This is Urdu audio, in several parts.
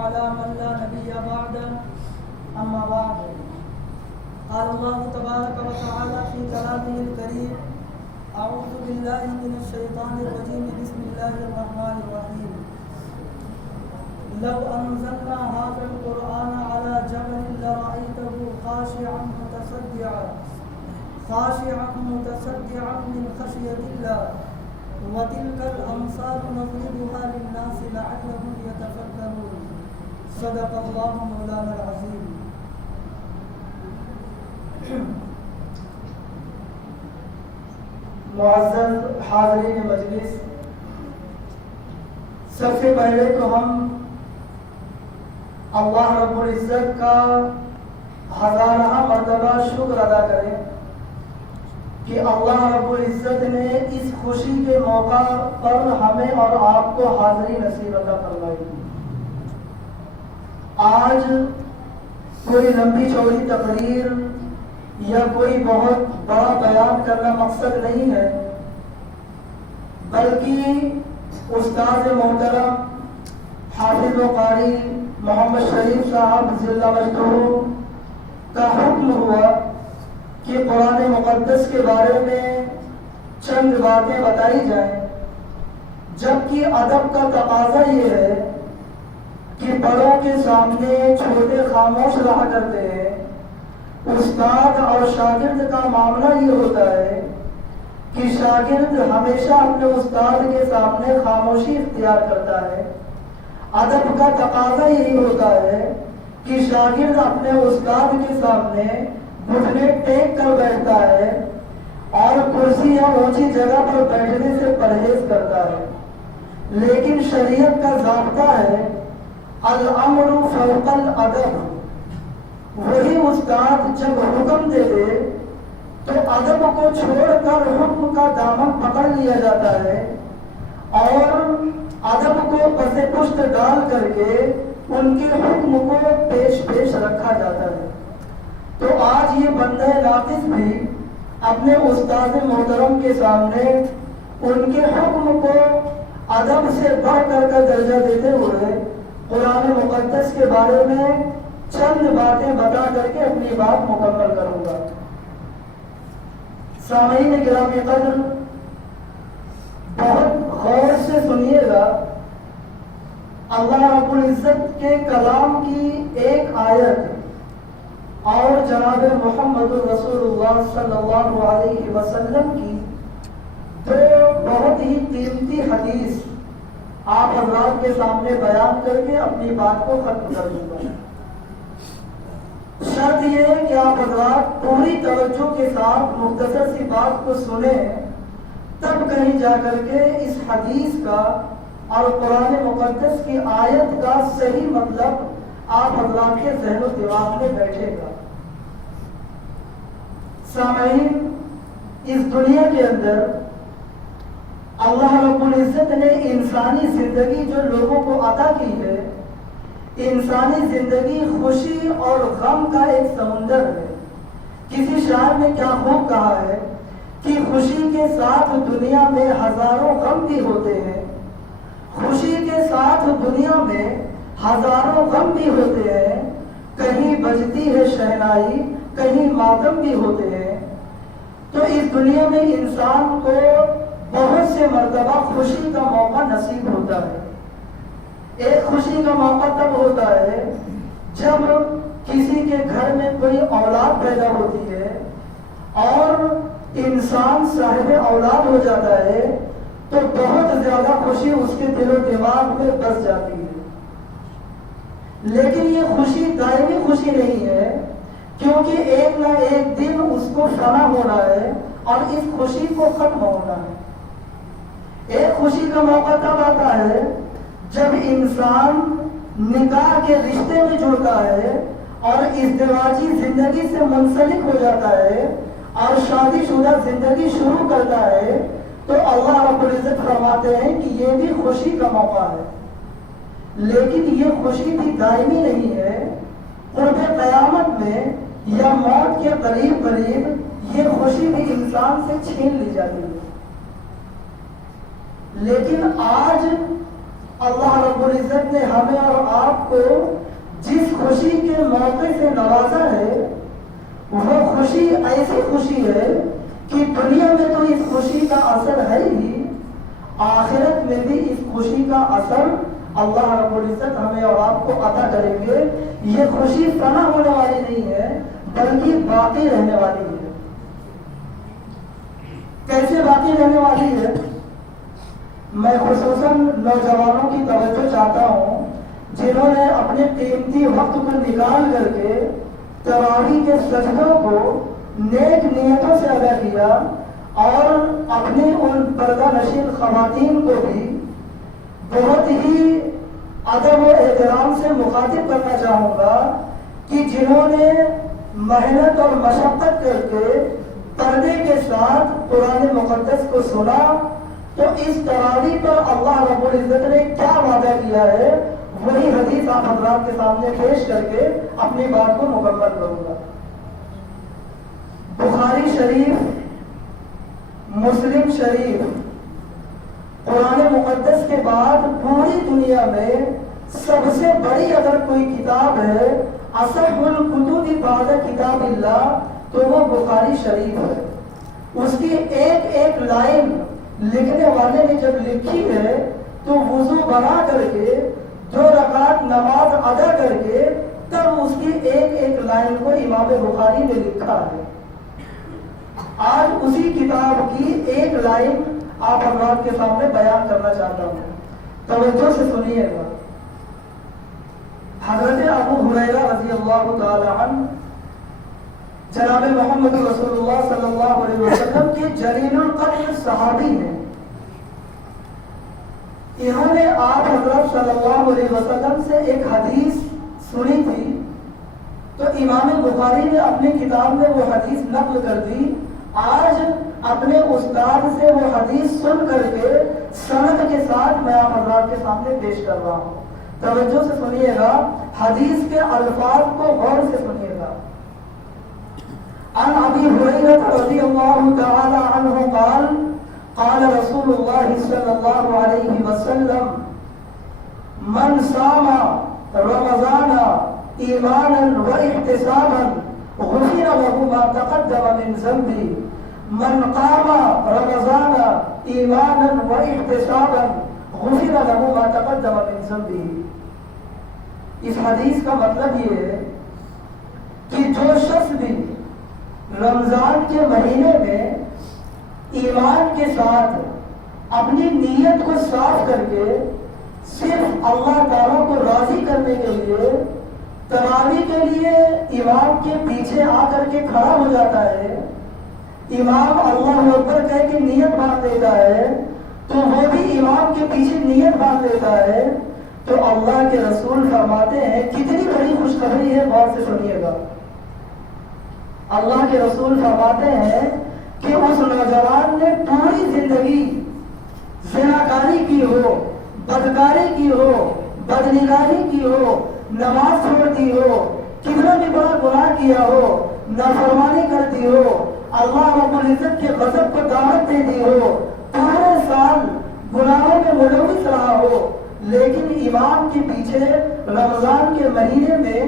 على من لا نبي بعد أما بعد قال الله تبارك وتعالى في كلامه الكريم أعوذ بالله من الشيطان الرجيم بسم الله الرحمن الرحيم لو أنزلنا هذا القرآن على جبل لرأيته خاشعا متصدعا من خشية الله وتلك الأمثال نضربها للناس لعلهم يتفكرون صدق اللہ مولانا العظیم۔ معزز حاضرین مجلس، سب سے پہلے تو ہم اللہ رب العزت کا ہزارہ مرتبہ شکر ادا کریں کہ اللہ رب العزت نے اس خوشی کے موقع پر ہمیں اور آپ کو حاضری نصیب عطا فرمائی۔ آج کوئی لمبی چوڑی تقریر یا کوئی بہت بڑا بیان کرنا مقصد نہیں ہے، بلکہ استاد محترم حافظ و قاری محمد شریف صاحب ضلع مجدور کا حکم ہوا کہ قرآن مقدس کے بارے میں چند باتیں بتائی جائیں، جبکہ ادب کا تقاضا یہ ہے کہ بڑوں کے سامنے چھوٹے خاموش رہا کرتے ہیں۔ استاد اور شاگرد کا معاملہ یہ ہوتا ہے کہ شاگرد ہمیشہ اپنے استاد کے سامنے خاموشی اختیار کرتا ہے۔ ادب کا تقاضا یہی ہوتا ہے کہ شاگرد اپنے استاد کے سامنے گھٹنے ٹیک کر بیٹھتا ہے اور کرسی یا اونچی جگہ پر بیٹھنے سے پرہیز کرتا ہے۔ لیکن شریعت کا ضابطہ ہے الامر فوق الادب۔ وہی استاد جب حکم دے دے تو ادب کو چھوڑ کر حکم کا دامن پکڑ لیا جاتا ہے اور ادب کو پس پشت ڈال کر کے ان کے حکم کو پیش رکھا جاتا ہے۔ تو آج یہ بندہ ناقص بھی اپنے استاد محترم کے سامنے ان کے حکم کو ادب سے بڑھ کر کا درجہ دیتے ہوئے قرآن مقدس کے بارے میں چند باتیں بتا کر کے اپنی بات مکمل کروں گا۔ سامعین گرامی قدر، بہت غور سے سنیے گا، اللہ رب العزت کے کلام کی ایک آیت اور جناب محمد رسول اللہ صلی اللہ علیہ وسلم کی دو بہت ہی قیمتی حدیث آپ حضرات کے سامنے بیان کر کے اپنی بات کو ختم کر دوں گا۔ شرط یہ ہے کہ آپ حضرات پوری توجہ کے ساتھ مختصر سی بات کو سنیں، تب کہیں جا کر کے اس حدیث کا اور قرآن مقدس کی آیت کا صحیح مطلب آپ حضرات کے ذہن و دماغ میں بیٹھے گا۔ سامعین، اس دنیا کے اندر اللہ رب العزت نے انسانی زندگی جو لوگوں کو عطا کی ہے، انسانی زندگی خوشی اور غم کا ایک سمندر ہے۔ کسی شاعر نے کیا خوب کہا ہے کہ خوشی کے ساتھ دنیا میں ہزاروں غم بھی ہوتے ہیں، خوشی کے ساتھ دنیا میں ہزاروں غم بھی ہوتے ہیں، کہیں بجتی ہے شہنائی کہیں ماتم بھی ہوتے ہیں۔ تو اس دنیا میں انسان کو بہت سے مرتبہ خوشی کا موقع نصیب ہوتا ہے۔ ایک خوشی کا موقع تب ہوتا ہے جب کسی کے گھر میں کوئی اولاد پیدا ہوتی ہے اور انسان صاحب اولاد ہو جاتا ہے تو بہت زیادہ خوشی اس کے دل و دماغ میں بس جاتی ہے۔ لیکن یہ خوشی دائمی خوشی نہیں ہے، کیونکہ ایک نہ ایک دن اس کو فنا ہونا ہے اور اس خوشی کو ختم ہونا ہے۔ ایک خوشی کا موقع تب آتا ہے جب انسان نکاح کے رشتے میں جڑتا ہے اور ازدواجی زندگی سے منسلک ہو جاتا ہے اور شادی شدہ زندگی شروع کرتا ہے، تو اللہ رب العزت فرماتے ہیں کہ یہ بھی خوشی کا موقع ہے۔ لیکن یہ خوشی بھی دائمی نہیں ہے، قرب قیامت میں یا موت کے قریب یہ خوشی بھی انسان سے چھین لی جاتی ہے۔ لیکن آج اللہ رب العزت نے ہمیں اور آپ کو جس خوشی کے موقع سے نوازا ہے وہ خوشی ایسی خوشی ہے کہ دنیا میں تو اس خوشی کا اثر ہے ہی، آخرت میں بھی اس خوشی کا اثر اللہ رب العزت ہمیں اور آپ کو عطا کریں گے۔ یہ خوشی فنا ہونے والی نہیں ہے بلکہ باقی رہنے والی ہے۔ کیسے باقی رہنے والی ہے؟ میں خصوصاً نوجوانوں کی توجہ چاہتا ہوں جنہوں نے اپنے قیمتی وقت کو نکال کر کے تراویح کے سجدوں کو نیک نیتوں سے ادا کیا، اور اپنے ان پردہ نشین خواتین کو بھی بہت ہی ادب و احترام سے مخاطب کرنا چاہوں گا کہ جنہوں نے محنت اور مشقت کر کے پردے کے ساتھ قرآن مقدس کو سنا، تو اس تراویح پر اللہ رب العزت نے کیا وعدہ کیا ہے وہی حدیث آپ حضرات کے سامنے پیش کر کے اپنی بات کو مکمل کروں گا۔ بخاری شریف، مسلم شریف، قرآن مقدس کے بعد پوری دنیا میں سب سے بڑی اگر کوئی کتاب ہے اصح الکتب بعد کتاب اللہ تو وہ بخاری شریف ہے۔ اس کی ایک ایک لائن لکھنے والے نے جب لکھی ہے تو وضو بنا کر کے 2 رکعت نماز ادا کر کے تب اس کی ایک ایک لائن کو امام بخاری نے لکھا ہے۔ آج اسی کتاب کی ایک لائن آپ حضرات کے سامنے بیان کرنا چاہتا ہوں، توجہ سے سنیے گا۔ حضرت ابو ہریرہ رضی اللہ تعالی عنہ جناب محمد رسول اللہ صلی اللہ علیہ وسلم کے جلیل القدر صحابی ہیں۔ انہوں نے آپ حضرت صلی اللہ علیہ وسلم سے ایک حدیث سنی تھی، تو امام بخاری نے اپنی کتاب میں وہ حدیث نقل کر دی۔ آج اپنے استاد سے وہ حدیث سن کر کے سند کے ساتھ میں آپ حضرات کے سامنے پیش کر رہا ہوں، توجہ سے سنیے گا، حدیث کے الفاظ کو غور سے سنیے گا۔ عن ابی ہریرہ رضی اللہ تعالی عنہ قال قال رسول اللہ صلی اللہ علیہ وسلم من صام رمضان ایمانا واحتسابا غفر له ما تقدم من ذنبه من قام رمضان ایمانا واحتسابا غفر له ما تقدم من ذنبه۔ اس حدیث کا مطلب یہ ہے کہ جو شخص بھی رمضان کے مہینے میں ایمان کے ساتھ اپنی نیت کو صاف کر کے صرف اللہ تعالیٰ کو راضی کرنے کے لیے تراویح کے لیے امام کے پیچھے آ کر کے کھڑا ہو جاتا ہے، امام اللہ اکبر کہہ کے نیت باندھ دیتا ہے تو وہ بھی امام کے پیچھے نیت باندھ دیتا ہے، تو اللہ کے رسول فرماتے ہیں کتنی بڑی خوشخبری ہے، غور سے سنیے گا۔ اللہ کے رسول فرماتے ہیں کہ اس نوجوان نے پوری زندگی زناکاری کی ہو، بدکاری کی ہو، بدنگاہی کی ہو، نماز چھوڑ دی ہو، کتنا بھی بڑا گناہ کیا ہو، نافرمانی کر دی ہو، اللہ رب العزت کے غضب کو دعوت دے دی ہو، پورے سال گناہوں میں ملوث رہا ہو، لیکن امام کے پیچھے رمضان کے مہینے میں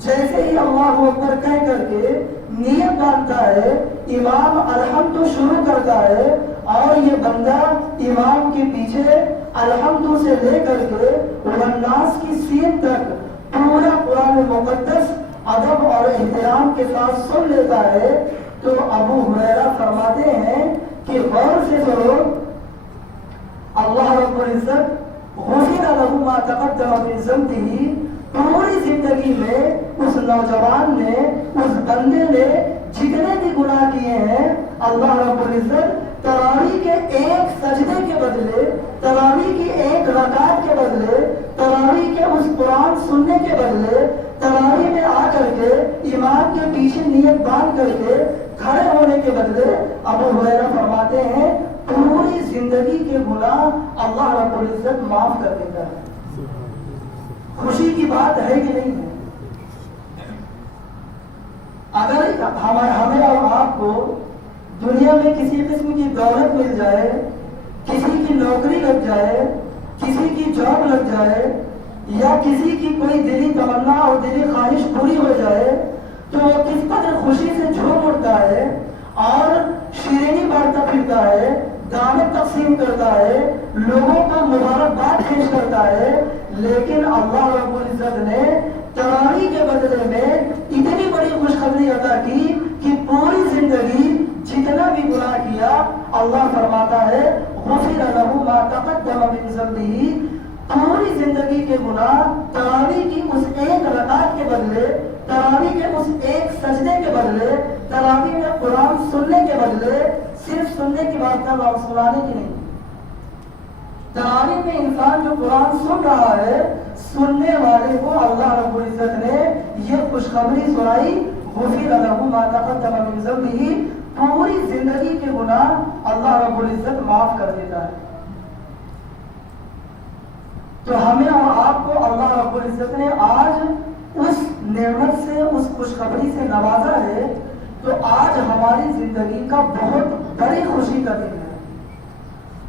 جیسے ہی اللہ اکبر کہہ کر کے نیت باندھتا ہے، امام الحمد شروع کرتا ہے، اور یہ بندہ امام کے پیچھے الحمد سے لے کر کے والناس کی سین تک پورا قرآن مقدس ادب اور احترام کے ساتھ سن لیتا ہے، تو ابو ہریرہ فرماتے ہیں کہ غور سے سنو، اللہ رب العزت غفر له ما تقدم من ذنبه، پوری زندگی میں اس نوجوان نے، اس بندے نے جتنے بھی گناہ کیے ہیں، اللہ رب العزت تراویح کے ایک سجدے کے بدلے، تراویح کی ایک رکعت کے بدلے، تراویح کے اس قرآن سننے کے بدلے، تراویح میں آ کر کے امام کے پیچھے نیت باندھ کر کے کھڑے ہونے کے بدلے ابو ہریرہ فرماتے ہیں پوری زندگی کے گناہ اللہ رب العزت معاف کر دیتا ہے۔ خوشی کی بات ہے کہ نہیں ہے؟ اگر ہمیں اور آپ کو دنیا میں کسی قسم کی دولت مل جائے، کسی کی نوکری لگ جائے، کسی کی جاب لگ جائے یا کسی کی کوئی دلی تمنا اور دلی خواہش پوری ہو جائے تو وہ کس قدر خوشی سے جھوم اٹھتا ہے اور شیرینی بانٹتا پھرتا ہے، دعوت تقسیم کرتا ہے، لوگوں کو مبارکباد پیش کرتا ہے. لیکن اللہ رب العزت نے تراویح کے بدلے میں اتنی بڑی خوشخبری عطا کی کہ پوری زندگی جتنا بھی گناہ کیا اللہ فرماتا ہے غفر لہ ما تقدم من ذنبہ، پوری زندگی کے گناہ تراویح کی اس ایک رکعت کے بدلے، تراویح کے اس ایک سجدے کے بدلے، تراویح میں قرآن سننے کے بدلے، صرف سننے کی بات کر رہا ہوں، سنانے کی نہیں. تراویح میں انسان جو قرآن سن رہا ہے، سننے والے کو اللہ رب العزت نے یہ خوشخبری سنائی غفر لہ ما تقدم من ذنبہ، پوری زندگی کے گناہ اللہ رب العزت معاف کر دیتا ہے. تو ہمیں اور آپ کو اللہ رب العزت نے آج اس نعمت سے، اس خوشخبری سے نوازا ہے، تو آج ہماری زندگی کا بہت بڑی خوشی کا دن ہے.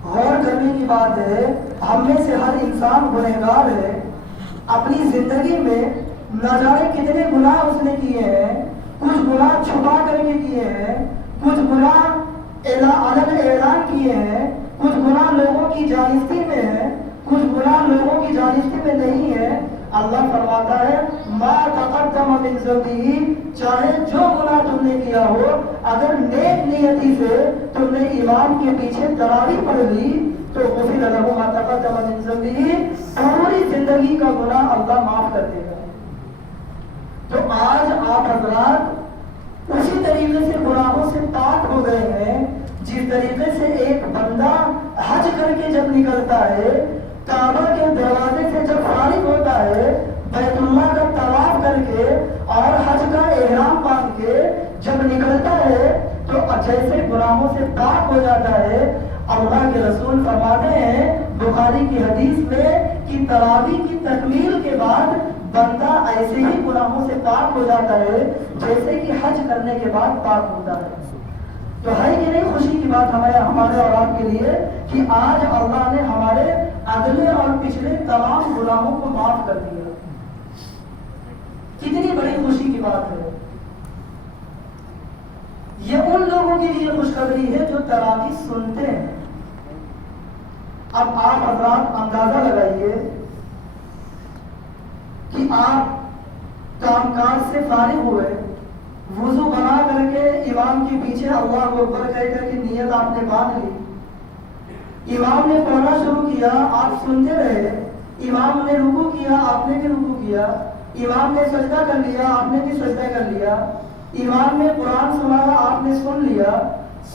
غور کرنے کی بات ہے، ہم میں سے ہر انسان گنہگار ہے. اپنی زندگی میں نہ جانے کتنے گناہ اس نے کیے ہیں، کچھ گناہ چھپا کر کے کیے ہیں، کچھ گناہ علن اعلان کیے ہیں، کچھ گناہ لوگوں کی جانشی میں ہیں، کچھ گناہ لوگوں کی جانشی میں نہیں ہے. اللہ فرماتا ہے ما تقدم من ذنبہ، چاہے جو گناہ تم نے کیا ہو، اگر نیک نیتی سے تم نے امام کے پیچھے تراویح پڑھ لی تو غفر لہ ما تقدم من ذنبہ، پوری زندگی کا گناہ اللہ معاف کر دے گا. تو آج آپ حضرات اسی طریقے سے گناہوں سے پاک ہو گئے ہیں جس طریقے سے ایک بندہ حج کر کے جب نکلتا ہے، کعبہ کے دروازے سے جب فارغ ہوتا ہے، بیت اللہ کا طواف کر کے اور حج کا احرام باندھ کے جب نکلتا ہے تو جیسے گناہوں سے پاک ہو جاتا ہے. اللہ کے رسول فرماتے ہیں بخاری کی حدیث میں کہ تراویح کی تکمیل کے بعد بندہ ایسے ہی گناہوں سے پاک ہو جاتا ہے جیسے کہ حج کرنے کے بعد پاک ہوتا ہے. تو ہے کہ نہیں خوشی کی بات ہمارے اور آپ کے لیے کہ آج اللہ نے ہمارے اگلے اور پچھلے تمام گناہوں کو معاف کر دیا. کتنی بڑی خوشی کی بات ہے. یہ ان لوگوں کے لیے خوشخبری ہے جو تراویح سنتے ہیں. اب آپ حضرات اندازہ لگائیے کہ آپ کام کاج سے فارغ ہوئے، وضو بنا کر کے امام کے پیچھے اللہ اکبر کہہ کر کے نیت آپ نے باندھ لی، امام نے پڑھنا شروع کیا، آپ سنتے رہے، امام نے رکوع کیا، آپ نے بھی رکوع کیا، امام نے سجدہ کر لیا، آپ نے بھی سجدہ کر لیا، امام نے قرآن سنایا، آپ نے سن لیا.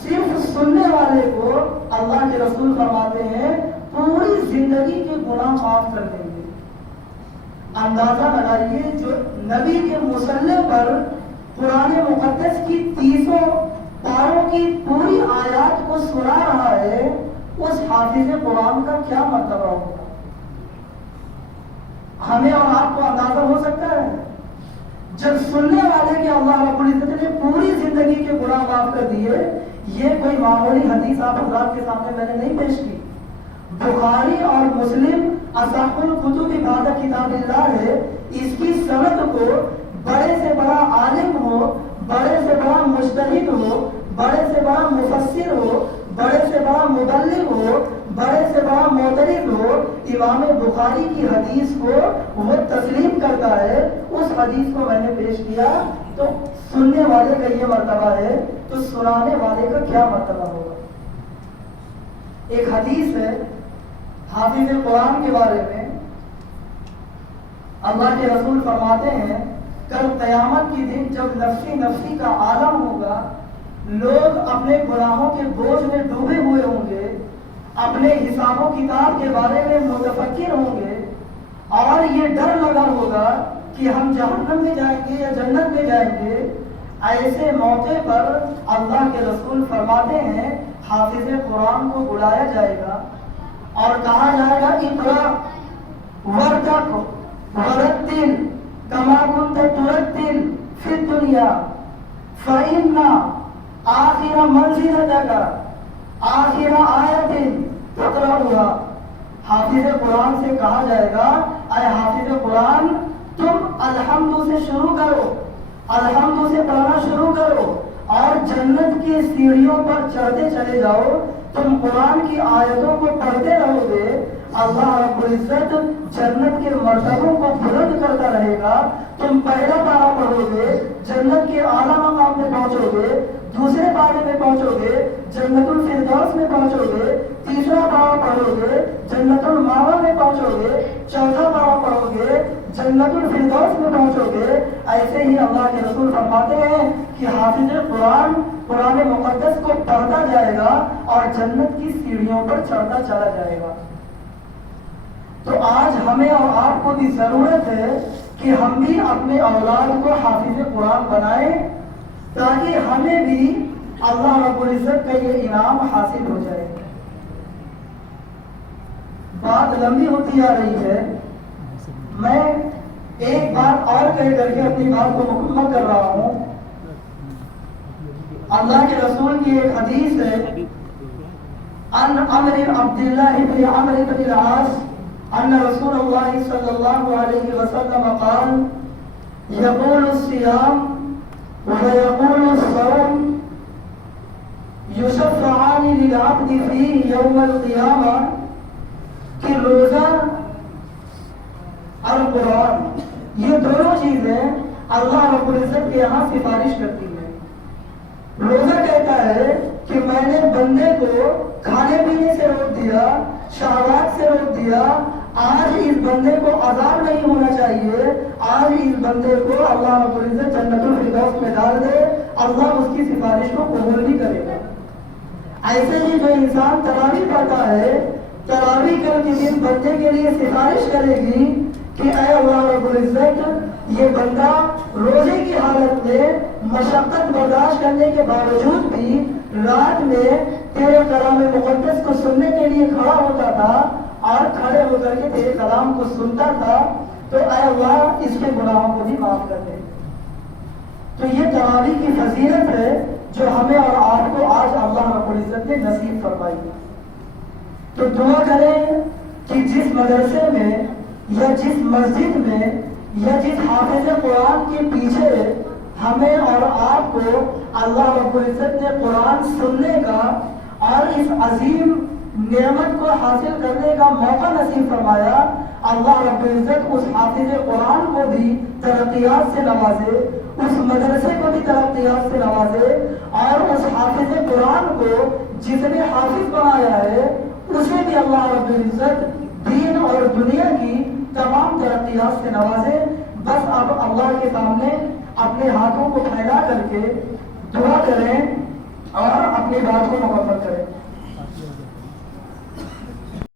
صرف سننے والے کو اللہ کے رسول فرماتے ہیں پوری زندگی کے گناہ معاف کر دیں گے. اندازہ لگائیے جو نبی کے مصلی پر قرآن مقدس کی 30 پاروں کی پوری آیات کو سنا رہا ہے، اس حافظ قرآن کا کیا مرتبہ ہوگا. ہمیں اور آپ کو اندازہ ہو سکتا ہے جب سننے والے کے اللہ رب العزت نے پوری زندگی کے گناہ معاف کر دیے. یہ کوئی معمولی حدیث آپ حضرات کے سامنے میں نے نہیں پیش کی. بخاری اور مسلم اصح الکتب بعد کتاب اللہ ہے. اس کی سند کو بڑے سے بڑا عالم ہو، بڑے سے بڑا مجتہد ہو، بڑے سے بڑا مفسر ہو، بڑے سے بڑا مبلغ ہو، بڑے سے بڑا معترض ہو، امام بخاری کی حدیث کو وہ تسلیم کرتا ہے. اس حدیث کو میں نے پیش کیا تو سننے والے کا یہ مرتبہ ہے تو سنانے والے کا کیا مرتبہ ہوگا. ایک حدیث ہے حافظ قرآن کے بارے میں، اللہ کے رسول فرماتے ہیں کل قیامت کے دن جب نفسی نفسی کا عالم ہوگا، لوگ اپنے گناہوں کے بوجھ میں ڈوبے ہوئے ہوں گے، اپنے حساب و کتاب کے بارے میں متفکر ہوں گے اور یہ ڈر لگا ہوگا کہ ہم جہنم میں جائیں گے یا جنت میں جائیں گے. ایسے موقع پر اللہ کے رسول فرماتے ہیں حافظ قرآن کو بلایا جائے گا اور کہا جائے گا اقرا ورتق ورتل کما کنت ترتل فی الدنیا فإن آخر منزلتک آخر آیت تقرأها حافظ قرآن سے کہا جائے گا اے حافظ قرآن تم الحمد سے شروع کرو، الحمد سے پڑھنا شروع کرو اور جنت کی سیڑھیوں پر چڑھتے چلے جاؤ، تم قرآن کی آیتوں کو پڑھتے رہو گے، اللہ رب العزت جنت کے مرتبوں کو بلند کرتا رہے گا، تم پہلا پارہ پڑھو گے جنت کے اعلیٰ مقام میں پہنچو گے، دوسرے پارے میں پہنچو گے جنت الفردوس میں پہنچو گے، تیسرا پارہ پڑھو گے جنت المأویٰ میں پہنچو گے، چوتھا پارہ پڑھو گے جنت الفردوس میں پہنچو گے۔ ایسے ہی اللہ کے رسول فرماتے ہیں کہ حافظ قرآن قرآن مقدس کو پڑھتا جائے گا اور جنت کی سیڑھیوں پر چڑھتا چلا جائے گا۔ تو آج ہمیں اور آپ کو بھی ضرورت ہے کہ ہم بھی اپنے اولاد کو حافظ قرآن بنائیں تاکہ ہمیں بھی اللہ رب العزت کا یہ انعام حاصل ہو جائے۔ بات لمبی ہوتی آ رہی ہے، میں ایک بات اور کہہ کر کے اپنی بات کو مکمل کر رہا ہوں۔ اللہ کے رسول کی ایک حدیث ہے، ان عمر عبداللہ بن عمرو بن العاص ان رسول اللہ صلی اللہ علیہ وسلم قال یقول الصیام ویقول الصوم یشفعان للعبد فیہ یوم القیامہ، کہ روزہ اور قرآن یہ دونوں چیزیں اللہ رب العزت کے یہاں سفارش کرتی ہیں۔ روزہ کہتا ہے کہ میں نے بندے کو کھانے پینے سے روک دیا، شہوات سے روک دیا، آج اس بندے کو عذاب نہیں ہونا چاہیے، آج اس بندے کو اللہ رب العزت جنت الفردوس میں ڈال دے، اللہ اس کی سفارش کو قبول نہیں کرے گا۔ ایسے ہی جو انسان تراویح پڑھتا ہے، تراویح کل کے دن بندے کے لیے سفارش کرے گی کہ اے اللہ رب العزت یہ بندہ روزے کی حالت میں مشقت برداشت کرنے کے باوجود بھی رات میں تیرے کلام مقدس کو سننے کے لیے کھڑا ہوتا تھا اور کھڑے ہو کر کے تیرے کلام کو سنتا تھا، تو اے اللہ اس کے گناہوں کو بھی معاف کر دے۔ تو یہ تراویح کی فضیلت ہے جو ہمیں اور آپ کو آج اللہ رب العزت نے نصیب فرمائی۔ تو دعا کریں کہ جس مدرسے میں یا جس مسجد میں یا جس حافظ قرآن کے پیچھے ہمیں اور آپ کو اللہ رب العزت نے قرآن سننے کا اور اس عظیم نعمت کو حاصل کرنے کا موقع نصیب فرمایا، اللہ رب العزت اس حافظ قرآن کو بھی ترقیات سے نوازے، اس مدرسے کو بھی ترقیات سے نوازے، اور اس حافظ قرآن کو جس نے حافظ بنایا ہے اسے بھی اللہ رب العزت دین اور دنیا کی تمام ترقیات سے نوازے۔ بس اب اللہ کے سامنے اپنے ہاتھوں کو پھیلا کر کے دعا کریں اور اپنی بات کو مکمل کریں۔